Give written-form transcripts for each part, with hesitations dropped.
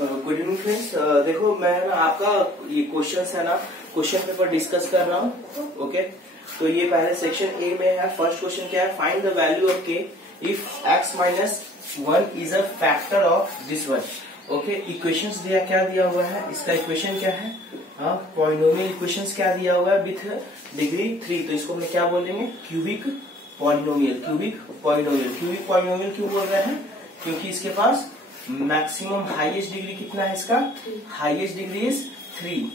Good evening friends. देखो मैं ना आपका ये क्वेश्चन है ना, क्वेश्चन पेपर डिस्कस कर रहा हूँ। ओके, तो ये पहले सेक्शन ए में है। फर्स्ट क्वेश्चन क्या है? फाइंड द वैल्यू ऑफ के if x minus 1 is a factor of this one. Okay, equations दिया, क्या दिया हुआ है? इसका इक्वेशन क्या है? पॉलिनोमियल इक्वेशंस क्या दिया हुआ है? With degree 3। तो इसको हम क्या बोलेंगे? Cubic polynomial. Cubic polynomial, cubic polynomial क्यों बोल रहे हैं? क्योंकि इसके पास मैक्सिमम हाईएस्ट डिग्री कितना है? इसका highest degree is 3।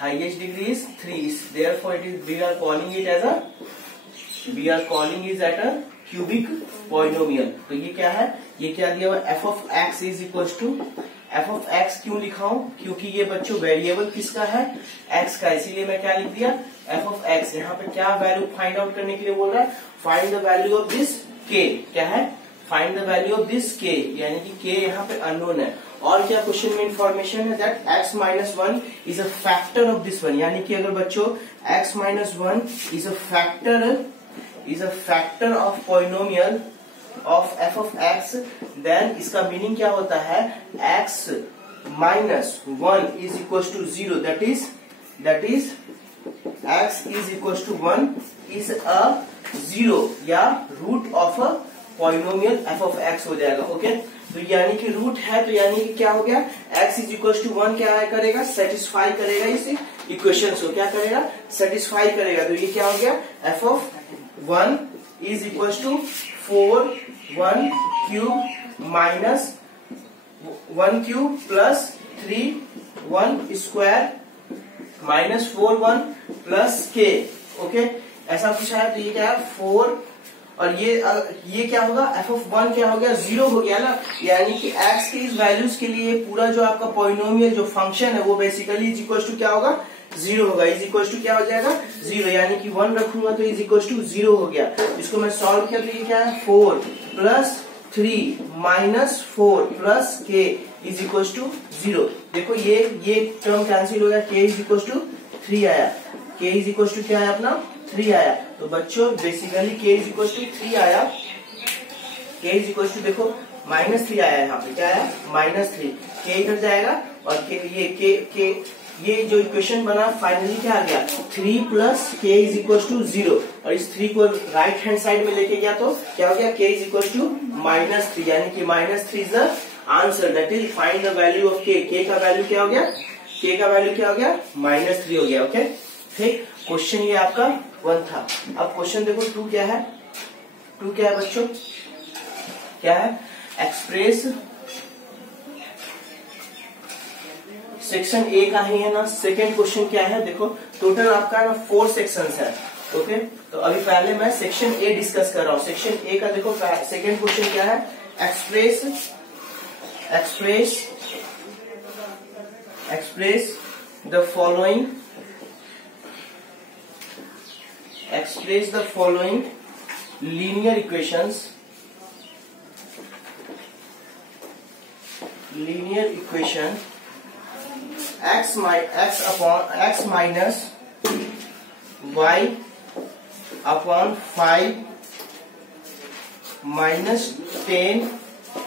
Highest degree is 3। Therefore it is we are calling it at a cubic polynomial. तो ये क्या है? ये क्या दिया हुआ? F of x is equal to f of x. क्यों लिखा हूं? क्योंकि ये बच्चों वेरिएबल किसका है? एक्स का, इसीलिए मैं क्या लिख दिया? F of x. यहाँ पे क्या वैल्यू फाइंड आउट करने के लिए बोल रहा है? Find the value of this के। क्या है? Find the value of this के, यानी कि के यहाँ पे अननोन है। और क्या क्वेश्चन में इंफॉर्मेशन है? That x minus 1 is a factor of this one. यानी कि अगर बच्चों x minus 1 is a factor of polynomial of f of x, then इसका मीनिंग क्या होता है? x minus 1 is equal to 0। That is x is equal to 1 is a 0 या root of a polynomial f of x हो जाएगा। Okay, तो यानी कि रूट है, तो यानी कि क्या हो गया? x इज इक्वल टू 1 क्या करेगा? सेटिस्फाई करेगा इस इक्वेशन को। क्या करेगा? सेटिस्फाई करेगा। तो ये क्या हो गया? f of 1 is equal to 4 1 cube minus 1 cube plus 3 1 square minus 4 1 plus k। Okay, ऐसा कुछ है। तो ये क्या है? 4 और ये क्या होगा? f ऑफ 1 क्या हो गया? 0 हो गया ना। यानी कि x के इस वैल्यूज के लिए पूरा जो आपका पॉलिनोमियल जो फंक्शन है वो बेसिकली इज इक्वल टू क्या होगा? 0 होगा। इज इक्वल टू क्या हो जाएगा? 0। यानी कि 1 रखूंगा तो इज इक्वल टू 0 हो गया। इसको मैं सॉल्व किया तो ये क्या है? 4 plus 3 minus 4 plus k is equal to 0। देखो ये टर्म कैंसिल हो गया। k इज इक्वल टू 3 आया। k इज इक्वल टू क्या है अपना? 3 आया। तो बच्चों basically k is equal to 3 आया। k इज इक्वल टू देखो माइनस 3 आया। यहाँ पे क्या आया? माइनस 3। k इधर जाएगा और ये जो इक्वेशन बना फाइनली क्या आ गया? 3 plus k is equal to 0। और इस 3 को राइट हैंड साइड में लेके गया तो क्या हो गया? k is equal to minus 3। यानी कि minus 3 is the answer. That is find the value of k। k का वैल्यू क्या हो गया? k का वैल्यू क्या हो गया? माइनस 3 हो गया। ओके, ठीक। क्वेश्चन ये आपका 1 था। अब क्वेश्चन देखो 2 क्या है? 2 क्या है बच्चों? क्या है? एक्सप्रेस सेक्शन ए का ही है ना। सेकेंड क्वेश्चन क्या है? देखो टोटल आपका ना 4 सेक्शंस है। ओके, तो अभी पहले मैं सेक्शन ए डिस्कस कर रहा हूँ। सेक्शन ए का देखो सेकेंड क्वेश्चन क्या है? Express the following linear equation x minus y upon 5 minus 10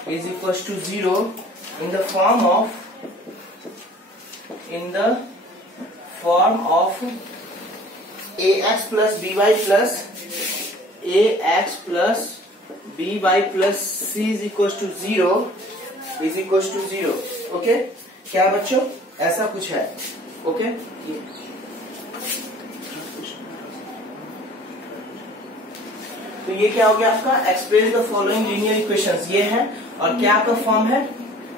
is equals to 0 in the form of ax plus by plus c is equals to 0 okay, क्या बच्चों? ऐसा कुछ है। ओके, तो ये क्या हो गया आपका? Express the following linear equations. ये है। और क्या आपका फॉर्म है?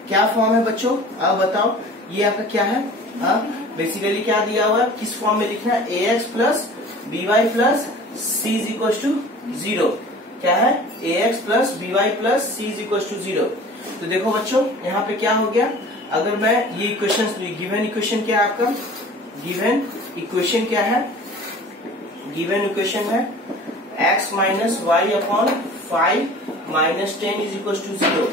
क्या फॉर्म है बच्चों? आप बताओ, ये आपका क्या है? बेसिकली क्या दिया हुआ है? किस फॉर्म में लिखना है? ax plus by plus c is equal to 0। क्या है? ax plus by plus c is equal to 0। तो देखो बच्चों यहाँ पे क्या हो गया? अगर मैं ये इक्वेशन, गिवन इक्वेशन क्या है आपका? गिवन इक्वेशन क्या है? गिवन इक्वेशन है x minus y upon 5 minus 10 is equal to 0।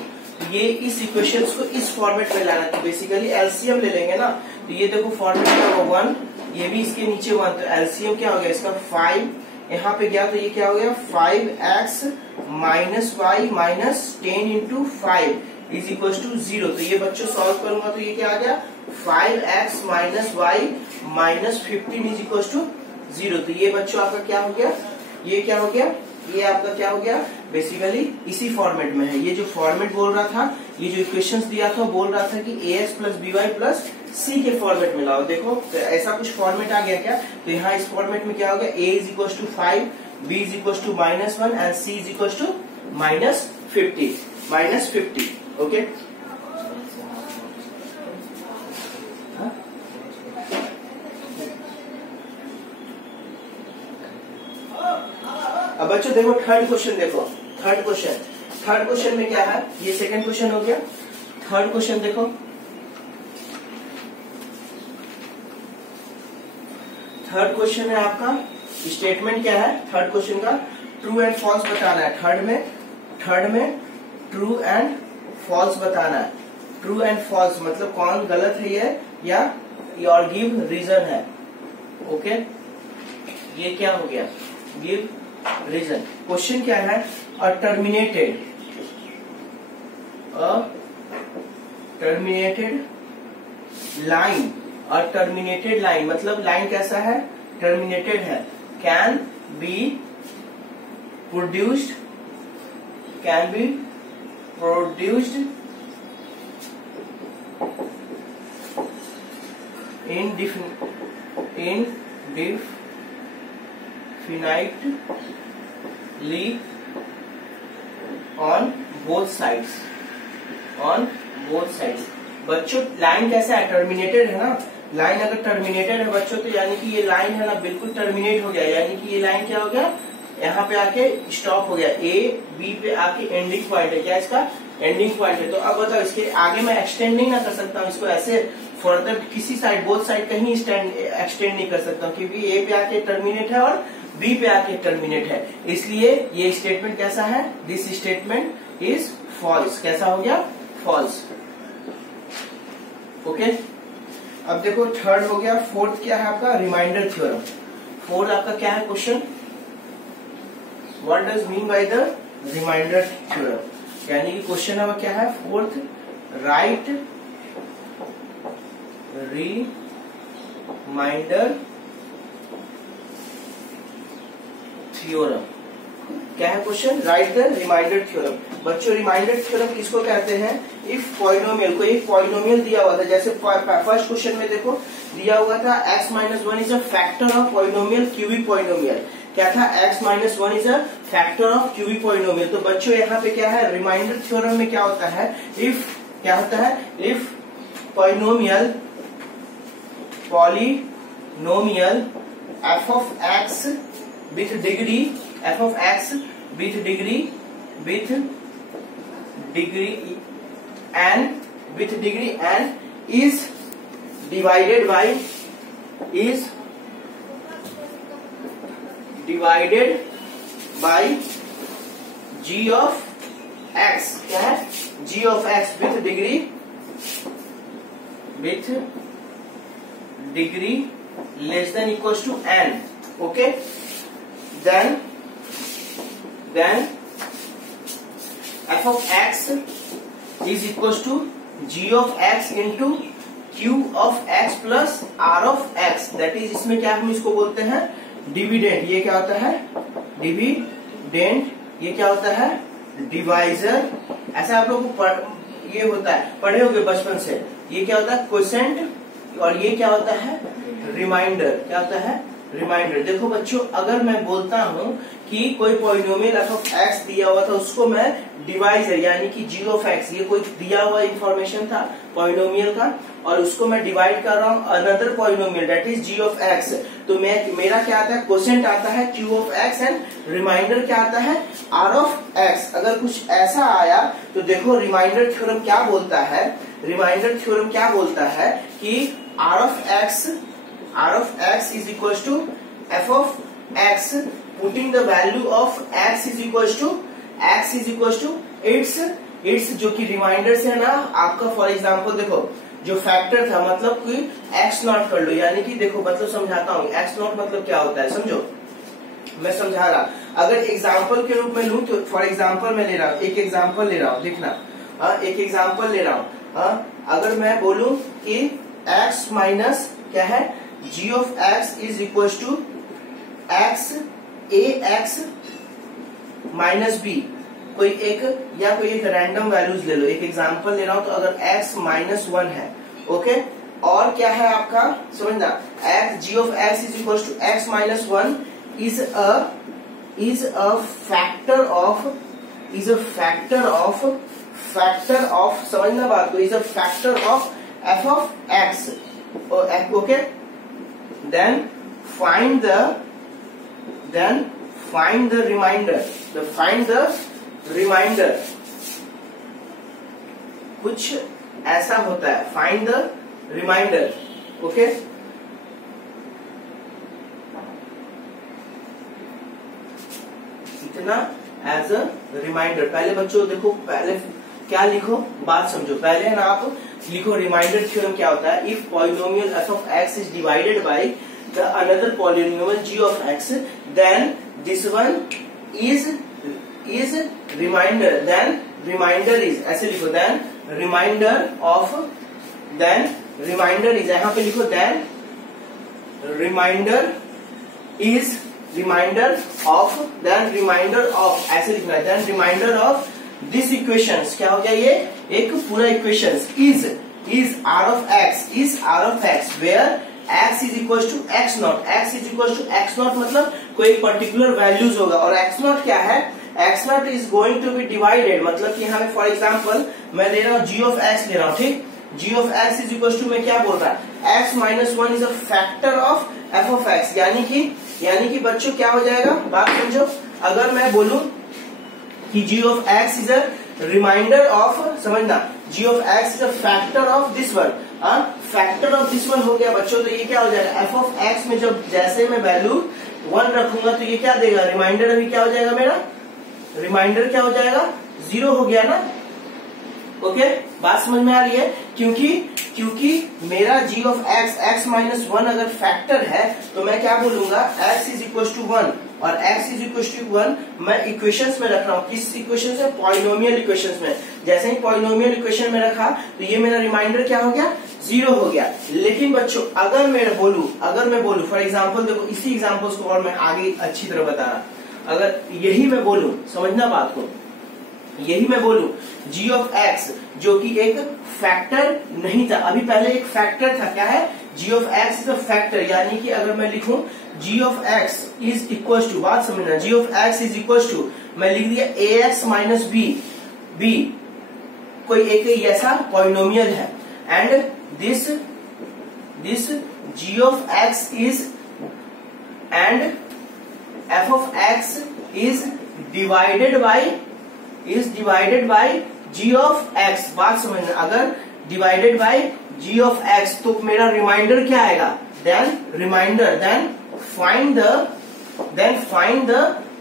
ये इस इक्वेशन को इस फॉर्मेट में लाना है। बेसिकली एलसीएम ले लेंगे ना। तो ये देखो फॉर्मेट क्या होगा? 1, ये भी इसके नीचे 1। तो एलसीएम क्या हो गया इसका? 5 यहाँ पे गया तो ये क्या हो गया 5x minus y minus 10 into 5 is equal to 0। तो ये बच्चों सॉल्व करूंगा तो ये क्या आ गया 5x minus y minus 15 is equal to 0। तो ये बच्चों आपका क्या हो गया, ये क्या हो गया, ये आपका क्या हो गया, बेसिकली इसी फॉर्मेट में है। ये जो फॉर्मेट बोल रहा था, ये जो इक्वेशंस दिया था बोल रहा था कि ax plus by plus c के फॉर्मेट में लाओ। देखो तो ऐसा कुछ फॉर्मेट आ गया क्या, तो यहाँ इस फॉर्मेट में क्या हो गया, a is equal to 5, b is equal to -1 and c is equal to -50। Okay, अब बच्चों देखो थर्ड क्वेश्चन, देखो थर्ड क्वेश्चन में क्या है, ये सेकंड क्वेश्चन हो गया। थर्ड क्वेश्चन देखो, थर्ड क्वेश्चन है आपका, स्टेटमेंट क्या है थर्ड क्वेश्चन का, ट्रू एंड फॉल्स बताना है। थर्ड में ट्रू एंड फॉल्स बताना है। ट्रू एंड फॉल्स मतलब कौन गलत है ये, या और गिव रीजन है। ओके, ये क्या हो गया, गिव रीजन। क्वेश्चन क्या है, अ टर्मिनेटेड लाइन, मतलब लाइन कैसा है, टर्मिनेटेड है। Can be produced indefinitely on both sides। बच्चों लाइन कैसा है, टर्मिनेटेड है ना। लाइन अगर टर्मिनेटेड है बच्चों तो यानी कि ये लाइन है ना बिल्कुल टर्मिनेट हो गया, यानी कि ये लाइन क्या हो गया, यहाँ पे आके स्टॉप हो गया, ए बी पे आके एंडिंग पॉइंट है। क्या इसका एंडिंग पॉइंट है। तो अब बताओ इसके आगे मैं एक्सटेंड नहीं ना कर सकता हूँ इसको, ऐसे फर्दर किसी साइड, बोथ साइड कहीं एक्सटेंड नहीं कर सकता हूँ, क्योंकि ए पे आके टर्मिनेट है और बी पे आके टर्मिनेट है। इसलिए ये स्टेटमेंट कैसा है, दिस स्टेटमेंट इज फॉल्स। कैसा हो गया, फॉल्स। ओके, अब देखो थर्ड हो गया। फोर्थ क्या है आपका, रिमाइंडर थ्योरम। फोर्थ आपका क्या है question, what does mean by the remainder theorem, यानी कि क्वेश्चन अब क्या है फोर्थ, राइट रिमाइंडर थ्योरम। क्या है question, write the remainder theorem. बच्चों रिमाइंडर थ्योरम किसको कहते हैं, इफ पॉलिनोमियल को, एक पॉलिनोमियल दिया हुआ था, जैसे फर्स्ट क्वेश्चन में देखो दिया हुआ था x minus 1 is a factor of polynomial cubic polynomial. क्या था, x minus 1 is a factor of cubic polynomial. तो बच्चों यहाँ पे क्या है, रिमाइंडर थ्योरम में क्या होता है, इफ क्या होता है, if polynomial f of x with degree n is divided by g of x। क्या है, g of x with degree less than equals to n। okay, then f of x is equals to g of x into q of x plus r of x, that is इसमें क्या हम इसको बोलते हैं, dividend. ये क्या होता है, डिविडेंड। ये क्या होता है, डिवाइजर। ऐसा आप लोग को ये होता है, पढ़े होगे बचपन से। ये क्या होता है, क्वोशेंट, और ये क्या होता है, रिमाइंडर। क्या होता है, रिमाइंडर। देखो बच्चों, अगर मैं बोलता हूँ कि कोई पॉलिनोमियल f ऑफ x दिया हुआ था, उसको मैं डिवाइजर यानी कि g ऑफ x, ये कोई दिया हुआ इंफॉर्मेशन था पॉलिनोमियल का, और उसको मैं डिवाइड कर रहा हूँ another polynomial that is g of x। तो मेरा क्या आता है, क्वोशेंट आता है q of x and remainder क्या आता है, r ऑफ x। अगर कुछ ऐसा आया तो देखो रिमाइंडर थ्योरम क्या बोलता है, रिमाइंडर थ्योरम क्या बोलता है कि r of x is equals to f of x, putting the value of x is equals to its जो कि रिमाइंडर से है ना आपका, फॉर एग्जांपल देखो जो फैक्टर था, मतलब कि x नॉट कर लो, यानी कि देखो मतलब समझाता हूँ, x नॉट मतलब क्या होता है समझो, मैं समझा रहा। अगर एग्जांपल के रूप में लूं तो फॉर एग्जांपल मैं ले रहा हूँ, एक एग्जांपल ले रहा हूँ, देखना। एक एग्जांपल ले रहा हूं। अगर मैं बोलूं कि x माइनस क्या है, g of x is equal to x ax minus b, कोई एक रैंडम वैल्यूज ले लो। एक एग्जांपल ले रहा हूं, तो अगर x माइनस 1 है, ओके, और क्या है आपका समझना, g of x is equal to x minus 1 is a factor of समझना बात को, is a factor of f of x, okay, then find the remainder, कुछ ऐसा होता है, find the remainder, okay, इतना एज अ रिमाइंडर। पहले बच्चों देखो, पहले क्या लिखो, बात समझो। पहले ना आप लिखो रिमाइंडर थ्योरम क्या होता है। If polynomial f of x is divided by the another polynomial g of x, then this one is remainder, then remainder is, ऐसे लिखो, देन रिमाइंडर इज, यहाँ पे लिखो then remainder is, remainder of ऐसे लिखना है, then remainder of this equations, क्या हो गया ये, एक पूरा equations is r of x where x is equal to x naught, मतलब कोई पर्टिकुलर वैल्यूज होगा, और x नॉट क्या है, x naught is going to be divided, मतलब कि यहाँ पे फॉर एग्जाम्पल मैं ले रहा हूँ g ऑफ x ले रहा हूँ, ठीक, g of x is equal to, मैं क्या बोल रहा है, x minus 1 is a factor of f of x, यानी कि बच्चों क्या हो जाएगा, बात समझो। अगर मैं बोलूं कि g of x is a remainder of, समझना, g of x is a factor of this one, factor of this one हो गया बच्चों, तो ये क्या हो जाएगा, f ऑफ x में जब जैसे मैं वैल्यू 1 रखूंगा तो ये क्या देगा, रिमाइंडर अभी क्या हो जाएगा, मेरा रिमाइंडर क्या हो जाएगा, 0 हो गया ना, ओके, बात समझ में आ रही है। क्योंकि मेरा g ऑफ x माइनस 1 अगर फैक्टर है तो मैं क्या बोलूंगा, x इज इक्वल टू 1 और x इज इक्वल टू 1 मैं इक्वेशंस में रख रहा हूँ, किस इक्वेशन में, पॉलिनोमियल इक्वेशंस में। जैसे ही पॉलिनोमियल इक्वेशन में रखा तो ये मेरा रिमाइंडर क्या हो गया, 0 हो गया। लेकिन बच्चों अगर मैं बोलूं फॉर एग्जाम्पल, देखो इसी एग्जाम्पल्स को और मैं आगे अच्छी तरह बता रहा, अगर यही मैं बोलूं, समझना बात को, यही मैं बोलूं g ऑफ x जो कि एक फैक्टर नहीं था, अभी पहले एक फैक्टर था, क्या है, g of x is a factor, यानी कि अगर मैं लिखूं g of x is equal to, बात समझना, g of x is equal to, मैं लिख दिया ax माइनस b, कोई एक ऐसा पॉलिनोमियल है, and this g of x is, and f of x is divided bye g of x, बात समझना, अगर divided by g of x तो मेरा रिमाइंडर क्या आएगा, देन फाइंड द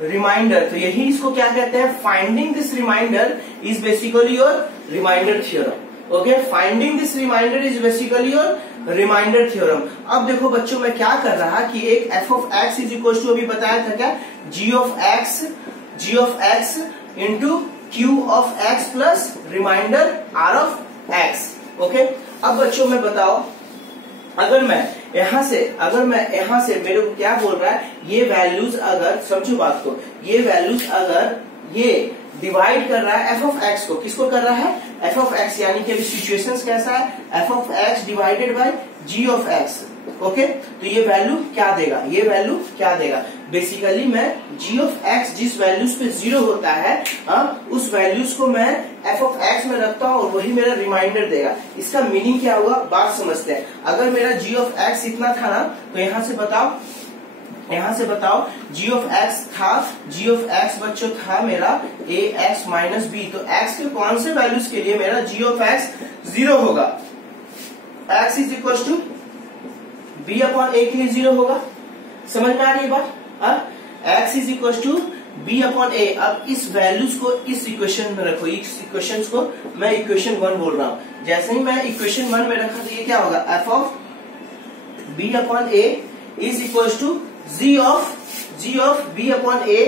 रिमाइंडर। तो यही इसको क्या कहते हैं, finding this remainder is basically your remainder theorem, okay, finding this remainder is basically your remainder theorem. अब देखो बच्चों मैं क्या कर रहा कि एक f of x is equal to, अभी बताया था क्या, g of x into q of x plus remainder r of x, okay. अब बच्चों में बताओ, अगर मैं यहां से मेरे को क्या बोल रहा है, ये वैल्यूज अगर, समझो बात को, ये वैल्यूज अगर ये डिवाइड कर रहा है f ऑफ x को, किसको कर रहा है, f ऑफ x, यानी कि अभी सिचुएशंस कैसा है, f of x divided by g of x, okay, तो ये वैल्यू क्या देगा, बेसिकली मैं g ऑफ x जिस वैल्यूज पे 0 होता है, उस वैल्यूज को मैं f ऑफ x में रखता हूँ और वही मेरा रिमाइंडर देगा। इसका मीनिंग क्या हुआ, बात समझते हैं। अगर मेरा g ऑफ x इतना था ना, तो यहाँ से बताओ g ऑफ x बच्चों था मेरा ax माइनस b, तो x के कौन से वैल्यूज के लिए मेरा g ऑफ x 0 होगा, x is equal to b upon a के लिए 0 होगा, समझ में आ रही है बात, x is equal to b upon a। अब इस वैल्यूज को इस इक्वेशन में रखो, इस इक्वेशन को मैं इक्वेशन 1 बोल रहा हूं। जैसे ही मैं इक्वेशन 1 में रखा तो ये क्या होगा, f of b upon a is equal to g of b upon a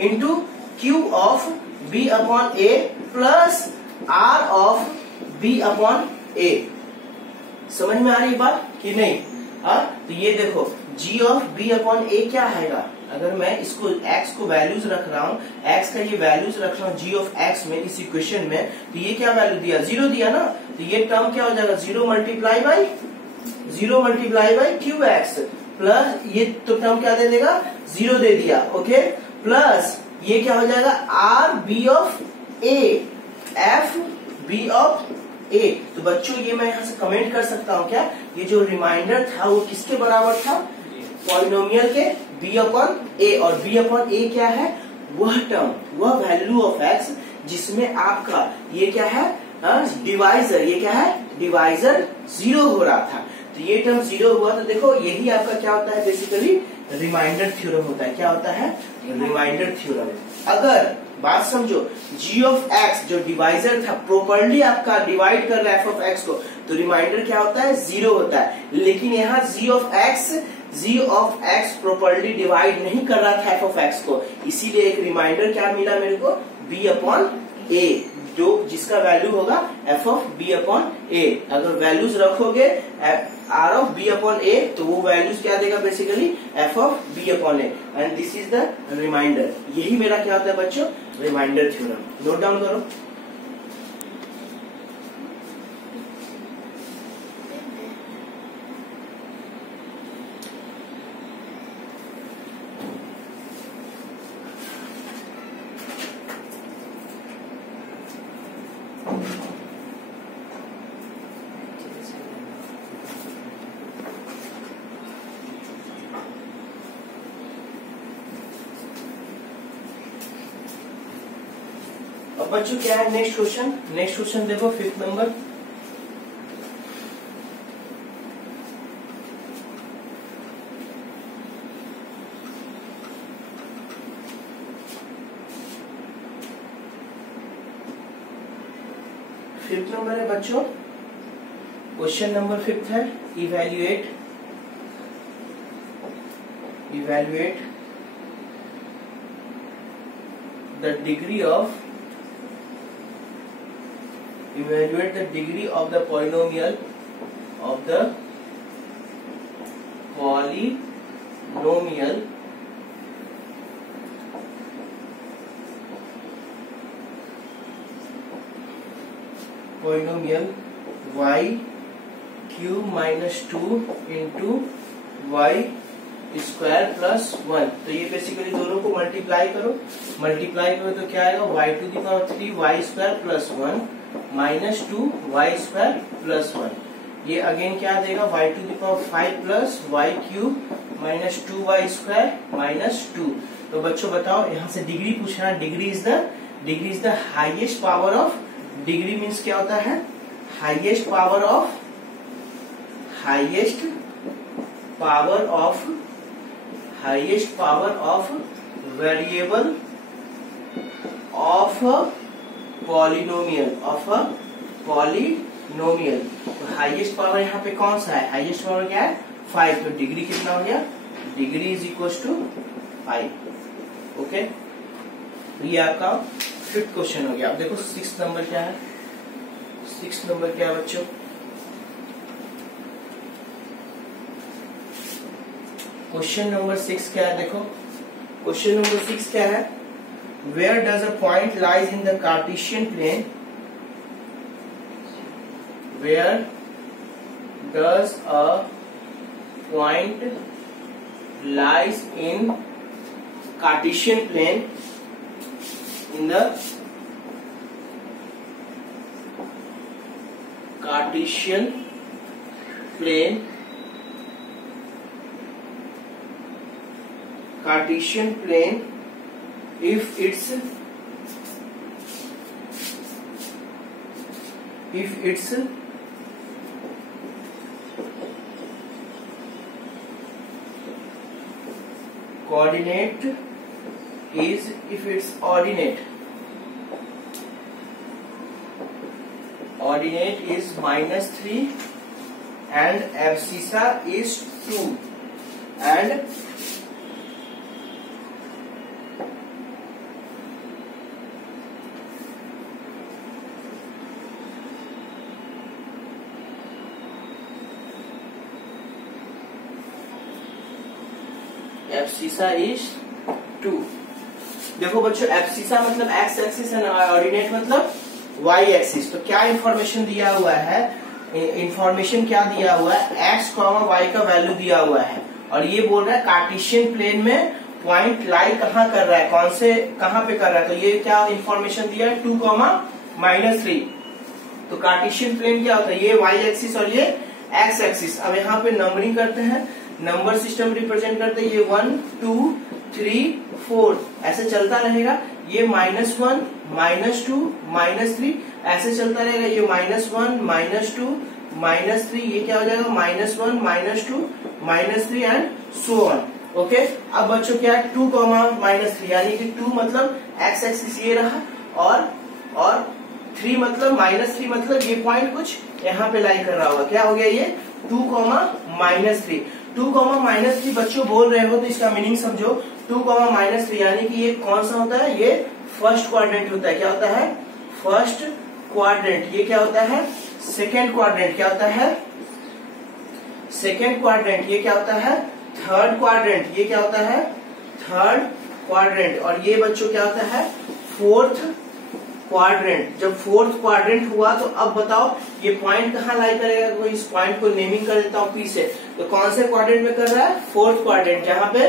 into q of b upon a plus R of B upon A. समझ में आ रही बात कि नहीं? तो ये देखो g ऑफ b अपॉन ए क्या आएगा, अगर मैं इसको x को वैल्यूज रख रहा हूँ, x का ये वैल्यूज रख रहा हूँ g ऑफ x में इस इक्वेशन में, तो ये क्या वैल्यू दिया, 0 दिया ना, तो ये टर्म क्या हो जाएगा, 0 multiply by Q x, plus ये तो टर्म क्या दे देगा, 0 दे दिया, ओके, प्लस ये क्या हो जाएगा, R B of A, F B of A. तो बच्चों ये मैं यहाँ से कमेंट कर सकता हूँ क्या, ये जो रिमाइंडर था वो किसके बराबर था, पॉलिनोमियल के b अपॉन ए, और b अपॉन ए क्या है, वह टर्म, वह वैल्यू ऑफ x जिसमें आपका ये क्या है, डिवाइजर, ये क्या है, डिवाइजर 0 हो रहा था, तो ये टर्म 0 हुआ, तो देखो यही आपका क्या होता है, बेसिकली रिमाइंडर थ्योरम होता है। क्या होता है, रिमाइंडर थ्योरम। अगर बात समझो, g ऑफ x जो डिवाइजर था, प्रॉपर्ली आपका डिवाइड कर रहा है f ऑफ x को, तो रिमाइंडर क्या होता है, 0 होता है। लेकिन यहाँ g of x properly divide नहीं कर रहा था f ऑफ x को, इसीलिए एक रिमाइंडर क्या मिला मेरे को, b अपॉन a, जो जिसका वैल्यू होगा f of b upon a। अगर वैल्यूज रखोगे r of b upon a, तो वो वैल्यूज क्या देगा, basically f of b upon a, and this is the remainder. यही मेरा क्या होता है बच्चों, रिमाइंडर थ्योरम। नोट डाउन करो। अब बच्चों क्या है नेक्स्ट क्वेश्चन, नेक्स्ट क्वेश्चन देखो 5th नंबर। फिफ्थ नंबर है बच्चों, क्वेश्चन नंबर 5th है, evaluate the degree of the polynomial y cube minus 2 into y square plus 1। तो ये बेसिकली दोनों को मल्टीप्लाई करो तो क्या आएगा, y to the power 3 y square plus 1 minus 2 y square plus 1। ये अगेन क्या देगा, y to the power 5 plus y cube minus 2 y square minus 2। तो बच्चों बताओ, यहाँ से डिग्री पूछना, degree is the highest power of, degree means क्या होता है, highest power of variable of polynomial, तो हाईएस्ट पावर यहाँ पे कौन सा है, हाईएस्ट पावर क्या है, 5, तो डिग्री कितना हो गया, degree is equal to 5। Okay, तो ये आपका 5th क्वेश्चन हो गया। अब देखो 6th नंबर क्या है, 6th नंबर क्या है बच्चों, क्वेश्चन नंबर 6 क्या है, देखो क्वेश्चन नंबर 6 क्या है, where does a point lies in the Cartesian plane, where does a point lies in Cartesian plane in the Cartesian plane if its coordinate is, if its ordinate is -3 and abscissa is 2 and abscissa is 2। देखो बच्चों, abscissa मतलब x axis है, ordinate मतलब Y axis. तो क्या information दिया हुआ है, इंफॉर्मेशन क्या दिया हुआ है, एक्स कॉमा वाई का वैल्यू दिया हुआ है, और ये बोल रहा है कार्टेशियन प्लेन में पॉइंट लाई कहाँ कर रहा है, कौन से कहाँ पे कर रहा है। तो ये क्या इंफॉर्मेशन दिया है, 2, -3। तो कार्टेशियन प्लेन क्या होता है, ये वाई एक्सिस और ये एक्स एक्सिस। अब यहाँ पे नंबरिंग करते हैं, नंबर सिस्टम रिप्रेजेंट करते हैं, ये 1, 2, 3, 4 ऐसे चलता रहेगा। ये -1, -2, -3 ऐसे चलता रहेगा। ये -1, -2, -3, ये क्या हो जाएगा, -1, -2, -3 एंड सो ऑन। ओके, अब बच्चों क्या है, 2, -3 यानी कि 2 मतलब एक्स एक्सिस ये रहा, और 3 मतलब -3 मतलब ये पॉइंट कुछ यहाँ पे लाई कर रहा होगा। क्या हो गया ये 2, -3। 2, -3 बच्चों बोल रहे हो तो इसका मीनिंग समझो। 2, -3 यानी कि ये कौन सा होता है, ये फर्स्ट क्वाड्रेंट होता है। क्या होता है, फर्स्ट क्वाड्रेंट। ये क्या होता है, सेकेंड क्वाड्रेंट। क्या होता है, सेकेंड क्वाड्रेंट। ये क्या होता है, थर्ड क्वाड्रेंट। ये क्या होता है, थर्ड क्वाड्रेंट। और ये बच्चों क्या होता है, फोर्थ क्वाड्रेंट। जब फोर्थ क्वाड्रेंट हुआ तो अब बताओ ये पॉइंट कहाँ लाई करेगा, कोई इस पॉइंट को नेमिंग कर देता हूँ पी से। तो कौन से क्वाड्रेंट में कर रहा है, फोर्थ क्वाड्रेंट, जहाँ पे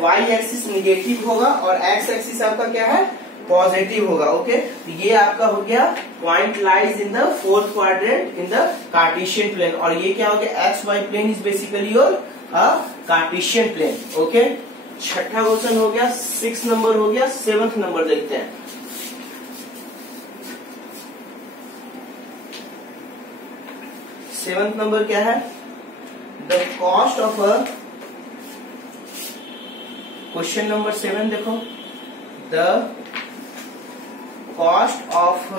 वाई एक्सिस निगेटिव होगा और एक्स एक्सिस आपका क्या है, पॉजिटिव होगा। ओके, तो ये आपका हो गया point lies in the fourth quadrant in the Cartesian plane. और ये क्या हो गया, x y plane is basically your Cartesian plane. Okay, छठा क्वेश्चन हो गया, 6 नंबर हो गया। 7th नंबर देखते हैं। 7th नंबर क्या है, the cost of a, question number 7 देखो, the cost of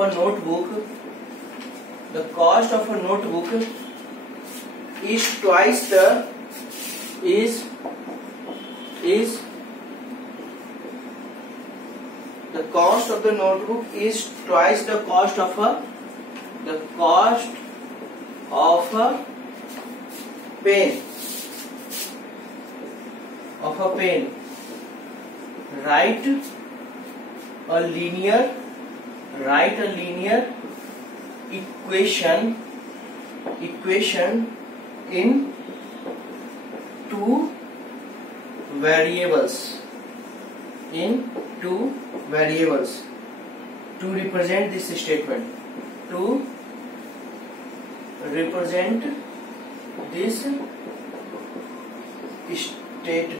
a notebook, the cost of a notebook is twice the the cost of the notebook is twice the cost of a pen, write a linear equation in 2 variables, to represent this statement, to represent this statement।